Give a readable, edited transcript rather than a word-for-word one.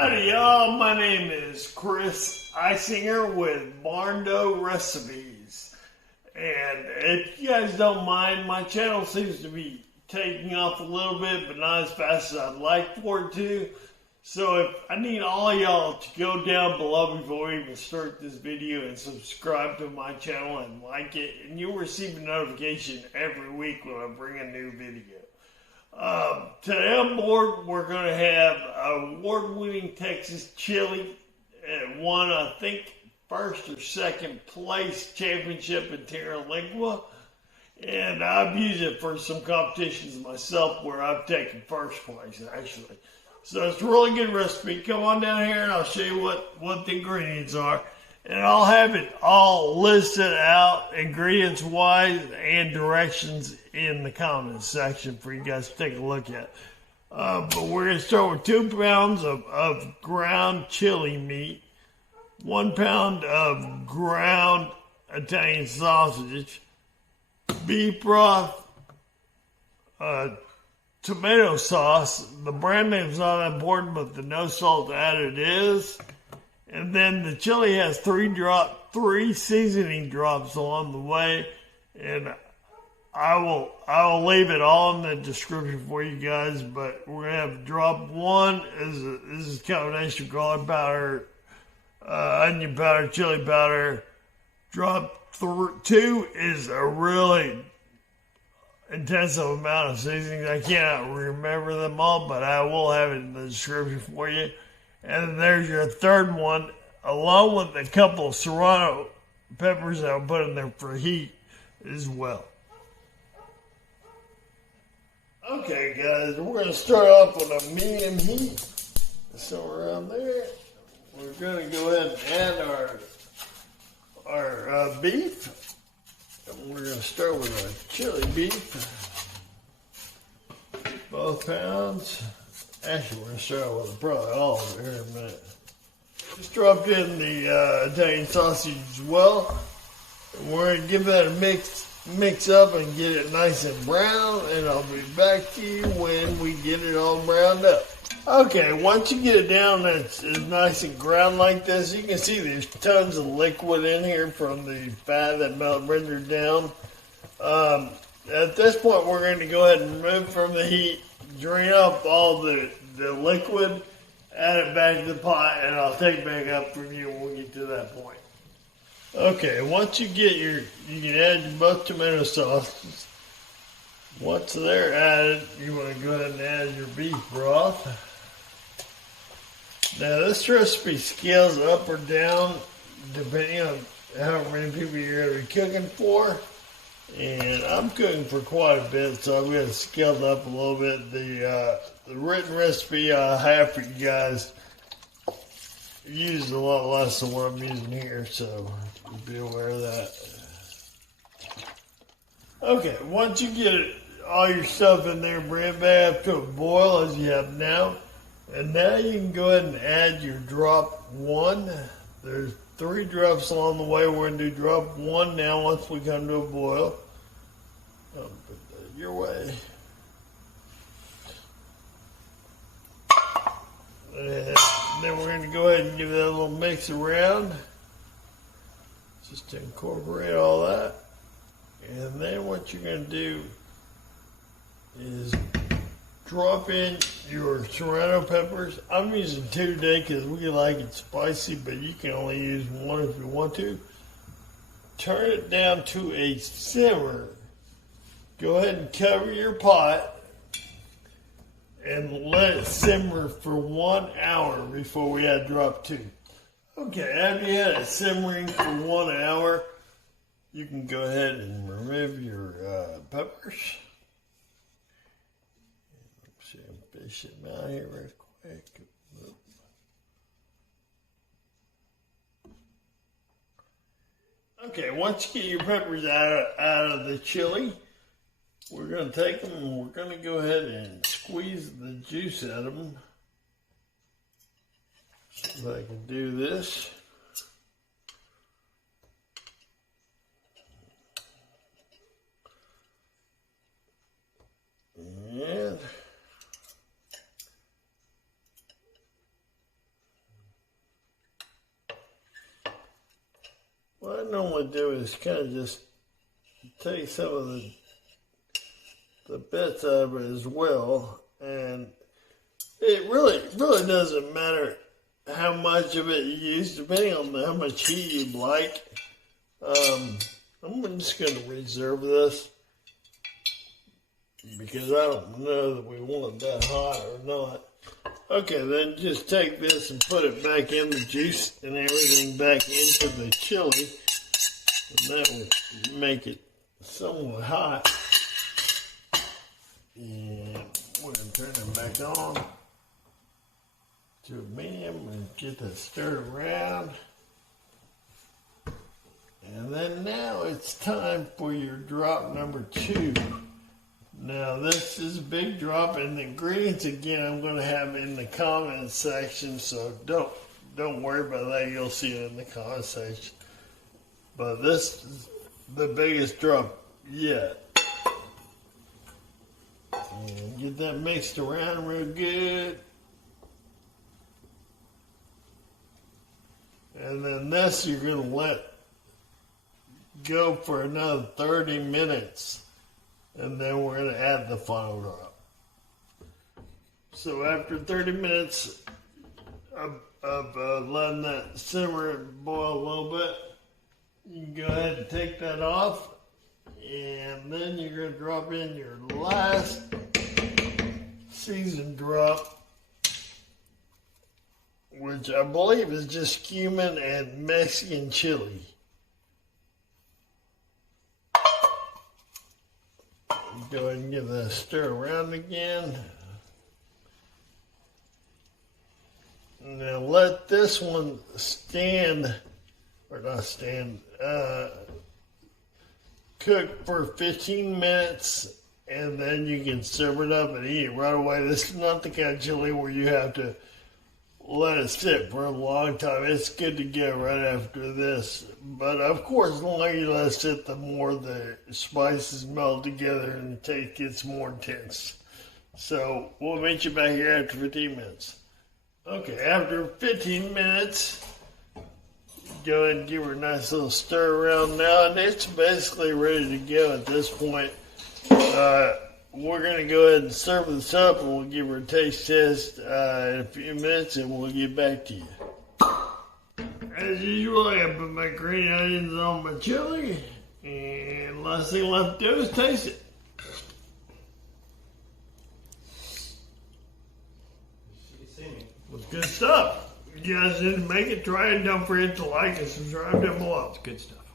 Howdy y'all, my name is Chris Isinger with Barndo Recipes. And if you guys don't mind, my channel seems to be taking off a little bit, but not as fast as I'd like for it to. So if I need all y'all to go down below before we even start this video and subscribe to my channel and like it, and you'll receive a notification every week when I bring a new video. Today on board, we're going to have award-winning Texas chili and won, I think, first or second place championship in Terra Lingua. And I've used it for some competitions myself where I've taken first place, actually. So it's a really good recipe. Come on down here and I'll show you what the ingredients are. And I'll have it all listed out, ingredients-wise, and directions in the comments section for you guys to take a look at. But we're going to start with 2 pounds of ground chili meat, 1 pound of ground Italian sausage, beef broth, tomato sauce. The brand name's not important, but the no salt added is. And then the chili has 3 seasoning drops along the way, and I will leave it all in the description for you guys. But we're gonna have drop 1 this is a combination of garlic powder, onion powder, chili powder. Drop 2 is a really intensive amount of seasonings. I cannot remember them all, but I will have it in the description for you. And there's your 3rd one, along with a couple of serrano peppers that I'll put in there for heat as well. Okay, guys, we're going to start off with a medium heat. So around there, we're going to go ahead and add our beef. And we're going to start with our chili beef. Both pounds. Actually, we're going to start with probably all of it here in a minute. Just dropped in the Italian sausage as well. And we're going to give that a mix up and get it nice and brown. And I'll be back to you when we get it all browned up. Okay, once you get it down that's nice and ground like this, you can see there's tons of liquid in here from the fat that rendered down. At this point, we're going to go ahead and remove from the heat, drain off all the liquid, add it back to the pot, and I'll take it back up from you when we get to that point. Okay, once you get you can add your both tomato sauces. Once they're added, you want to go ahead and add your beef broth. Now this recipe scales up or down depending on how many people you're going to be cooking for. And I'm cooking for quite a bit, so I'm going to scale it up a little bit. The written recipe I have for you guys uses a lot less than what I'm using here, so be aware of that. Okay, once you get all your stuff in there, bring it back up to a boil as you have now. And now you can go ahead and add your drop 1. There's 3 drops along the way. We're going to do drop 1 now once we come to a boil. I'll put that your way. And then we're going to go ahead and give that a little mix around. Just to incorporate all that. And then what you're going to do is drop in your serrano peppers. I'm using 2 today because we like it spicy, but you can only use 1 if you want to. Turn it down to a simmer. Go ahead and cover your pot and let it simmer for 1 hour before we add drop 2. Okay, after you had it simmering for 1 hour, you can go ahead and remove your peppers. See, I'm fishing them out here real quick. Okay, once you get your peppers out of the chili, we're going to take them and we're going to go ahead and squeeze the juice out of them. If I can do this. And what I normally do is kind of just take some of the bits out of it as well, and it really doesn't matter how much of it you use, depending on how much heat you like. I'm just going to reserve this because I don't know that we want it that hot or not. Okay, then just take this and put it back in the juice and everything back into the chili, and that will make it somewhat hot. And we're going to turn it back on to a medium and get that stirred around. And then now it's time for your drop number 2. Now this is a big drop, and the ingredients again I'm going to have in the comment section, so don't worry about that. You'll see it in the comment section. But this is the biggest drop yet. And get that mixed around real good. And then this you're going to let go for another 30 minutes. And then we're going to add the final drop. So after 30 minutes of letting that simmer and boil a little bit, you can go ahead and take that off. And then you're going to drop in your last seasoned drop, which I believe is just cumin and Mexican chili. Go ahead and give that a stir around again. Now let this one stand, or not stand, cook for 15 minutes, and then you can serve it up and eat it right away. This is not the kind of chili where you have to let it sit for a long time. It's good to go right after this. But of course, the longer you let it sit, the more the spices melt together and the taste gets more intense. So we'll meet you back here after 15 minutes. Okay, after 15 minutes, go ahead and give her a nice little stir around now, and it's basically ready to go at this point. We're going to go ahead and serve this up, and we'll give her a taste test in a few minutes, and we'll get back to you. As usual, I put my green onions on my chili, and last thing left to do is taste it. It's good stuff. You guys didn't make it, try it. Don't forget to like and subscribe down below. It's good stuff.